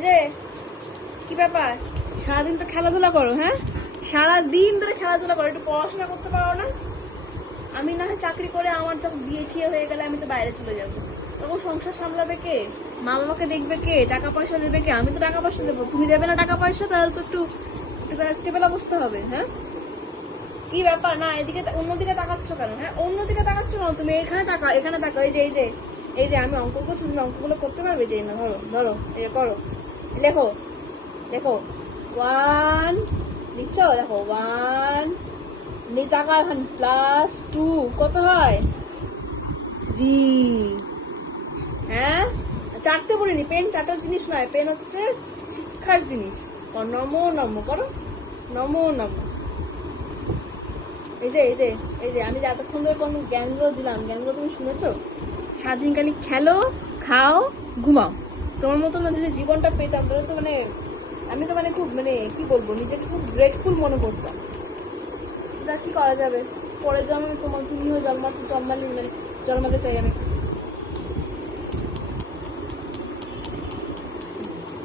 এই যে কি ব্যাপার, সারাদিন তো খেলাধুলা করো, হ্যাঁ সারাদিন ধরে খেলাধুলা করো, একটু পড়াশোনা করতে পারো না? আমি না হয় চাকরি করে আমার যখন বিয়ে ঠিয়ে হয়ে গেলে আমি তো বাইরে চলে যাবো, তখন সংসার সামলাবে কে? মা বাবাকে দেখবে কে? টাকা পয়সা দেবে কে? আমি তো টাকা পয়সা দেবো, তুমি দেবে না টাকা পয়সা? তাহলে তো একটু স্টেবল অবস্থা হবে। হ্যাঁ কি ব্যাপার, না এদিকে অন্যদিকে তাকাচ্ছ কেন? হ্যাঁ অন্যদিকে তাকাচ্ছ কেন? তুমি এখানে তাকাও, এখানে তাকাও। এই যে আমি অঙ্ক করছি, তুমি অঙ্কগুলো করতে পারবে? যে না ধরো ধরো, এই করো, লেখো লেখো। 1 লিখছো, দেখো 1 টাকা এখন +2 কত হয়? 3। হ্যাঁ চারটে বলিনি, পেন চাটার জিনিস নয়, পেন হচ্ছে শিক্ষার জিনিস। নমো নমো করো, নমো নমো। এই যে আমি যে এতক্ষণ ধরে কোনো জ্ঞানগুলো দিলাম, জ্ঞানগুলো তুমি শুনেছো? সারাদিন খালি খেলো, খাও, ঘুমাও। তোমার মতো না যদি জীবনটা পেতাম তাহলে তো মানে আমি তো মানে খুব মানে কি বলবো, নিজেকে খুব গ্রেটফুল মনে করতাম। যা কি করা যাবে, পরের জন্মে তুমিও জন্মাতে চাই আমি।